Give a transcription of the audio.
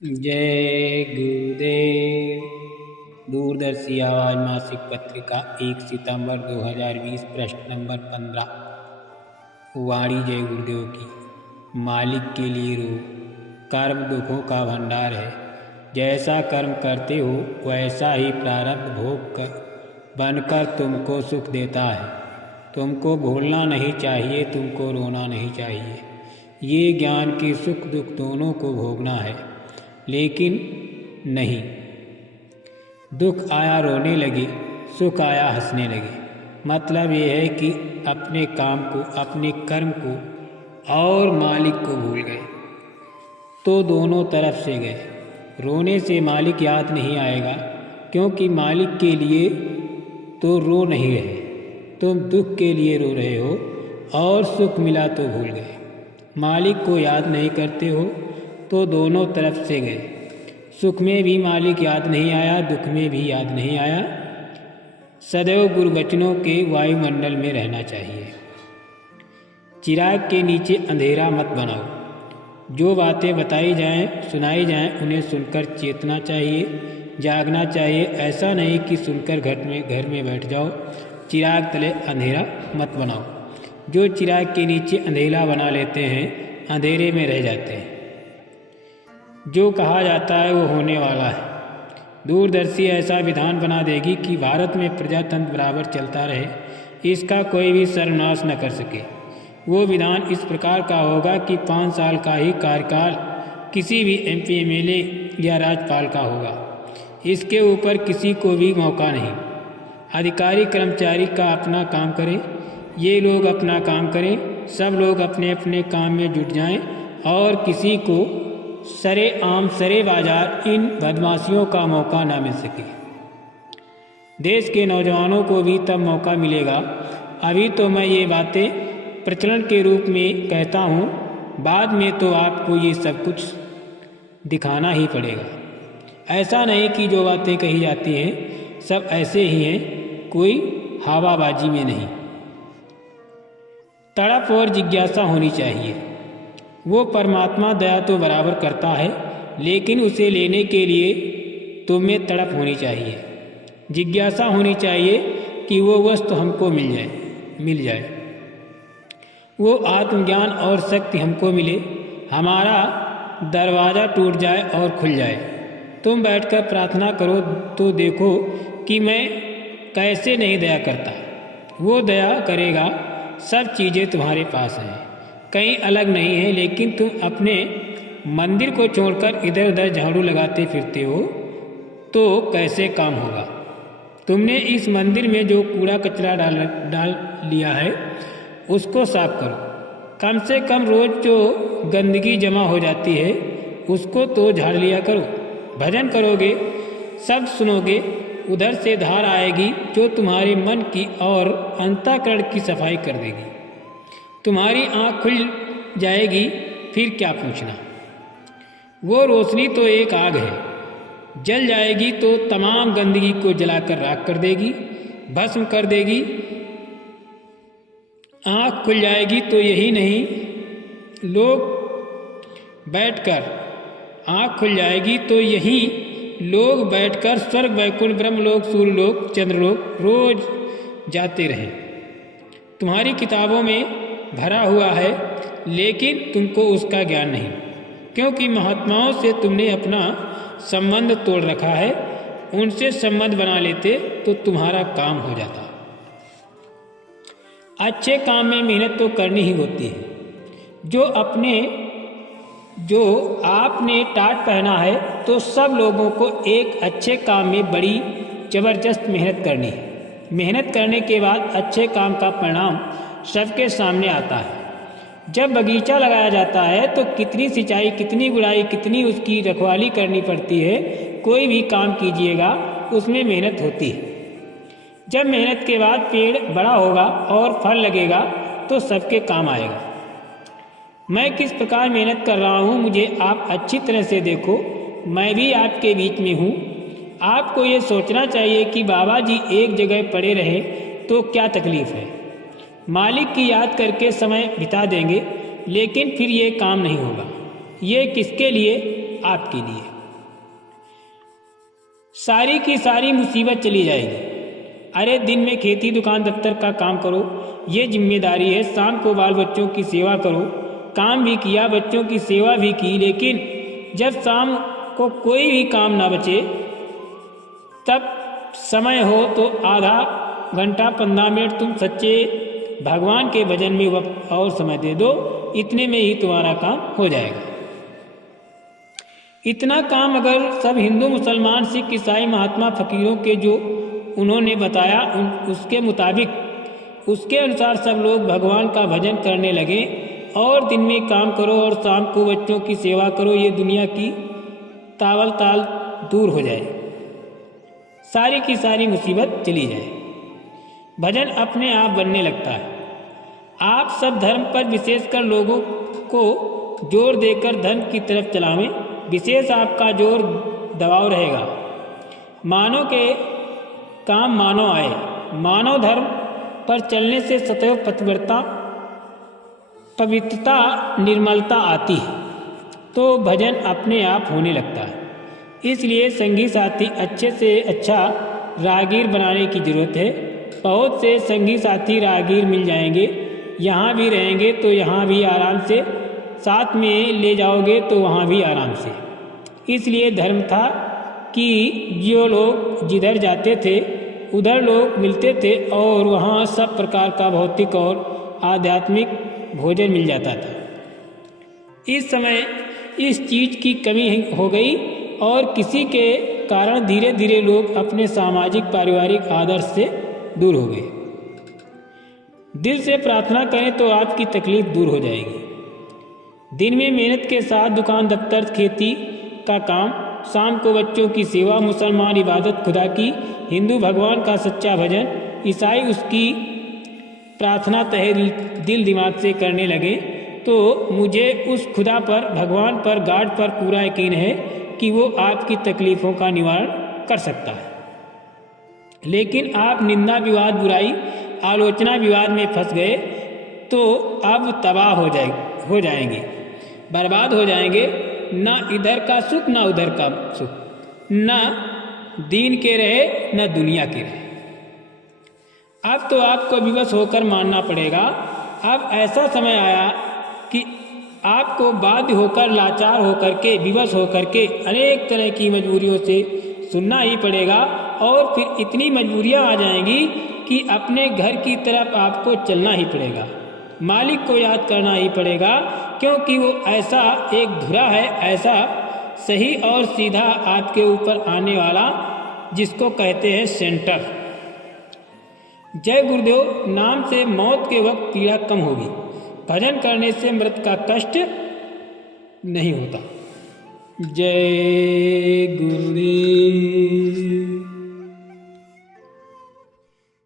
जय गुरुदेव। दूरदर्शी आवाज मासिक पत्रिका 1 सितंबर 2020 प्रश्न नंबर 15। वाणी जय गुरुदेव की। मालिक के लिए रो, कर्म दुखों का भंडार है। जैसा कर्म करते हो वैसा ही प्रारब्ध भोग कर बनकर तुमको सुख देता है। तुमको भूलना नहीं चाहिए, तुमको रोना नहीं चाहिए। ये ज्ञान कि सुख दुख दोनों को भोगना है, लेकिन नहीं। दुख आया रोने लगे, सुख आया हंसने लगे। मतलब ये है कि अपने काम को, अपने कर्म को और मालिक को भूल गए तो दोनों तरफ से गए। रोने से मालिक याद नहीं आएगा, क्योंकि मालिक के लिए तो रो नहीं रहे। तुम दुख के लिए रो रहे हो और सुख मिला तो भूल गए। मालिक को याद नहीं करते हो तो दोनों तरफ से गए। सुख में भी मालिक याद नहीं आया, दुख में भी याद नहीं आया। सदैव गुरु वचनों के वायुमंडल में रहना चाहिए। चिराग के नीचे अंधेरा मत बनाओ। जो बातें बताई जाएं, सुनाई जाएं, उन्हें सुनकर चेतना चाहिए, जागना चाहिए। ऐसा नहीं कि सुनकर घर में बैठ जाओ। चिराग तले अंधेरा मत बनाओ। जो चिराग के नीचे अंधेरा बना लेते हैं, अंधेरे में रह जाते हैं। जो कहा जाता है वो होने वाला है। दूरदर्शी ऐसा विधान बना देगी कि भारत में प्रजातंत्र बराबर चलता रहे, इसका कोई भी सर्वनाश न कर सके। वो विधान इस प्रकार का होगा कि 5 साल का ही कार्यकाल किसी भी MP MLA या राज्यपाल का होगा। इसके ऊपर किसी को भी मौका नहीं। अधिकारी कर्मचारी का अपना काम करें, ये लोग अपना काम करें, सब लोग अपने अपने काम में जुट जाएं और किसी को सरेआम सरे बाजार इन बदमाशियों का मौका ना मिल सके। देश के नौजवानों को भी तब मौका मिलेगा। अभी तो मैं ये बातें प्रचलन के रूप में कहता हूँ, बाद में तो आपको ये सब कुछ दिखाना ही पड़ेगा। ऐसा नहीं कि जो बातें कही जाती हैं सब ऐसे ही हैं, कोई हवाबाजी में नहीं। तड़प और जिज्ञासा होनी चाहिए। वो परमात्मा दया तो बराबर करता है, लेकिन उसे लेने के लिए तुम्हें तड़प होनी चाहिए, जिज्ञासा होनी चाहिए कि वो वस्तु हमको मिल जाए। वो आत्मज्ञान और शक्ति हमको मिले, हमारा दरवाज़ा टूट जाए और खुल जाए। तुम बैठकर प्रार्थना करो तो देखो कि मैं कैसे नहीं दया करता। वो दया करेगा। सब चीज़ें तुम्हारे पास हैं, कहीं अलग नहीं है, लेकिन तुम अपने मंदिर को छोड़कर इधर उधर झाड़ू लगाते फिरते हो तो कैसे काम होगा। तुमने इस मंदिर में जो कूड़ा कचरा डाल लिया है उसको साफ करो। कम से कम रोज़ जो गंदगी जमा हो जाती है उसको तो झाड़ लिया करो। भजन करोगे, शब्द सुनोगे, उधर से धार आएगी जो तुम्हारे मन की और अंतःकरण की सफाई कर देगी। तुम्हारी आँख खुल जाएगी, फिर क्या पूछना। वो रोशनी तो एक आग है, जल जाएगी तो तमाम गंदगी को जलाकर राख कर देगी, भस्म कर देगी। आँख खुल जाएगी तो यही नहीं, आँख खुल जाएगी तो यही लोग बैठकर स्वर्ग वैकुंठ ब्रह्मलोक सूर्यलोक चंद्रलोक रोज जाते रहें। तुम्हारी किताबों में भरा हुआ है, लेकिन तुमको उसका ज्ञान नहीं, क्योंकि महात्माओं से तुमने अपना संबंध तोड़ रखा है। उनसे संबंध बना लेते तो तुम्हारा काम हो जाता। अच्छे काम में मेहनत तो करनी ही होती है। जो आपने टाट पहना है तो सब लोगों को एक अच्छे काम में बड़ी ज़बरदस्त मेहनत करनी है। मेहनत करने के बाद अच्छे काम का परिणाम सबके सामने आता है। जब बगीचा लगाया जाता है तो कितनी सिंचाई, कितनी गुड़ाई, कितनी उसकी रखवाली करनी पड़ती है। कोई भी काम कीजिएगा उसमें मेहनत होती है। जब मेहनत के बाद पेड़ बड़ा होगा और फल लगेगा तो सबके काम आएगा। मैं किस प्रकार मेहनत कर रहा हूँ मुझे आप अच्छी तरह से देखो। मैं भी आपके बीच में हूँ। आपको ये सोचना चाहिए कि बाबा जी एक जगह पड़े रहे तो क्या तकलीफ़ है। मालिक की याद करके समय बिता देंगे, लेकिन फिर ये काम नहीं होगा। ये किसके लिए? आपके लिए। सारी की सारी मुसीबत चली जाएगी। अरे दिन में खेती दुकान दफ्तर का काम करो, ये जिम्मेदारी है। शाम को बाल बच्चों की सेवा करो, काम भी किया, बच्चों की सेवा भी की, लेकिन जब शाम को कोई भी काम ना बचे, तब समय हो तो आधा घंटा 15 मिनट तुम सच्चे भगवान के भजन में वक्त और समय दे दो, इतने में ही तुम्हारा काम हो जाएगा। इतना काम अगर सब हिंदू मुसलमान सिख ईसाई महात्मा फकीरों के जो उन्होंने बताया उसके मुताबिक उसके अनुसार सब लोग भगवान का भजन करने लगे और दिन में काम करो और शाम को बच्चों की सेवा करो, ये दुनिया की तावल ताल दूर हो जाए, सारी की सारी मुसीबत चली जाए, भजन अपने आप बनने लगता है। आप सब धर्म पर विशेषकर लोगों को जोर देकर धर्म की तरफ चलावें, विशेष आपका जोर दबाव रहेगा। मानव के काम मानव आए, मानव धर्म पर चलने से सदैव पवित्रता निर्मलता आती है, तो भजन अपने आप होने लगता है। इसलिए संगी साथी अच्छे से अच्छा राहगीर बनाने की जरूरत है। बहुत से संगी साथी राहगीर मिल जाएंगे, यहाँ भी रहेंगे तो यहाँ भी आराम से, साथ में ले जाओगे तो वहाँ भी आराम से। इसलिए धर्म था कि जो लोग जिधर जाते थे उधर लोग मिलते थे और वहाँ सब प्रकार का भौतिक और आध्यात्मिक भोजन मिल जाता था। इस समय इस चीज़ की कमी हो गई और किसी के कारण धीरे धीरे लोग अपने सामाजिक पारिवारिक आदर्श से दूर हो गए। दिल से प्रार्थना करें तो आपकी तकलीफ दूर हो जाएगी। दिन में मेहनत के साथ दुकान दफ्तर खेती का काम, शाम को बच्चों की सेवा, मुसलमान इबादत खुदा की, हिंदू भगवान का सच्चा भजन, ईसाई उसकी प्रार्थना तहे दिल दिमाग से करने लगे, तो मुझे उस खुदा पर भगवान पर गाड पर पूरा यकीन है कि वो आपकी तकलीफ़ों का निवारण कर सकता है। लेकिन आप निंदा विवाद बुराई आलोचना विवाद में फंस गए तो अब तबाह हो जाएंगे, बर्बाद हो जाएंगे। ना इधर का सुख ना उधर का सुख, ना दीन के रहे ना दुनिया के रहे। अब तो आपको विवश होकर मानना पड़ेगा। अब ऐसा समय आया कि आपको बाध्य होकर, लाचार होकर के, विवश होकर के अनेक तरह की मजबूरियों से सुनना ही पड़ेगा और फिर इतनी मजबूरियां आ जाएंगी कि अपने घर की तरफ आपको चलना ही पड़ेगा, मालिक को याद करना ही पड़ेगा, क्योंकि वो ऐसा एक धुरा है, ऐसा सही और सीधा आपके ऊपर आने वाला, जिसको कहते हैं सेंटर। जय गुरुदेव नाम से मौत के वक्त पीड़ा कम होगी, भजन करने से मृत का कष्ट नहीं होता। जय गुरुदेव।